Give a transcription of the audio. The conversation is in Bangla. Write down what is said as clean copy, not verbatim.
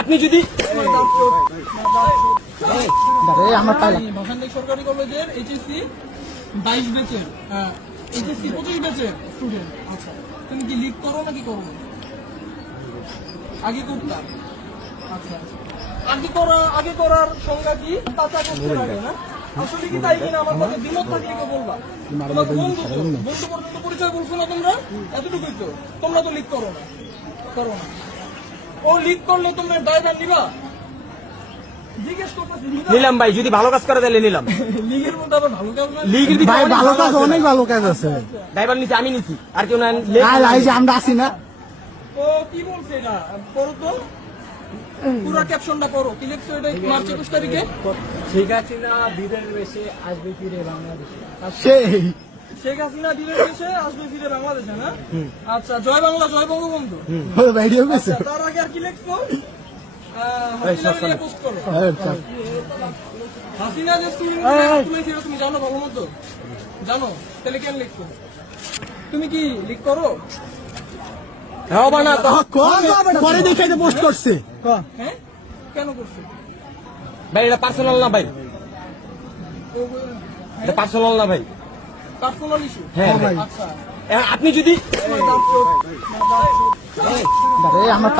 আপনি যদি ভাসানডেক সরকারি কলেজের এইচএসসি 22 ব্যাচের এইচএসসি 25 ব্যাচের স্টুডেন্ট। আচ্ছা, তুমি কি লিড করো নাকি করো না? আগে করতাম। আচ্ছা, আগে করার সংজ্ঞা কি? তাতা করতে লাগে না? আসলে কি তাই কিনা আমার কথা দ্বিমত থাকলে কেউ বলবা। তোমার বন্ধু পর্যন্ত পরিচয় বলছো না তোমরা, এতটুকুই তো। তোমরা তো লিড করো না। ও লিড করলে তোমরা ড্রাইভার নিবা? জিজ্ঞেস করতেছি। নিলাম ভাই, যদি ভালো কাজ করে তাহলে নিলাম। লিগের মধ্যে আবার ভালো কাজ না? লিগের ভিতরে ভাই ভালো কাজ, অনেক ভালো কাজ আছে। ড্রাইভার নিছি, আমি নিছি, আর কেউ না। আমরা আসি না। ও কি বলছে না? পড়ো তো, পুরো ক্যাপশনটা পড়ো। কি লিখছো এটা মার্চ 21 তারিখে? ঠিক আছে না, বিদের বেশে আসবে ফিরে বাংলাদেশে। সেই শেখ হাসিনা দিনের দেশে আসবে ফিরে বাংলাদেশে না? আচ্ছা, জয় বাংলা জয় বঙ্গবন্ধু। ভিডিও গেছে। আচ্ছা, তার আগে আর কি লিখছো? হাসিনা নিয়ে পোস্ট করো। হাসিনা যে তুলেছিল তুমি জানো ভালো মতো? জানো? তাহলে কেন লিখছো? তুমি কি লিখ করো? হবে না তো পরে দেখে পোস্ট করছে। হ্যাঁ, কেন করছো? ভাই, এটা পার্সোনাল না ভাই, এটা পার্সোনাল না ভাই। Personal issue. হ্যাঁ ভাই। আচ্ছা, আপনি যদি আমার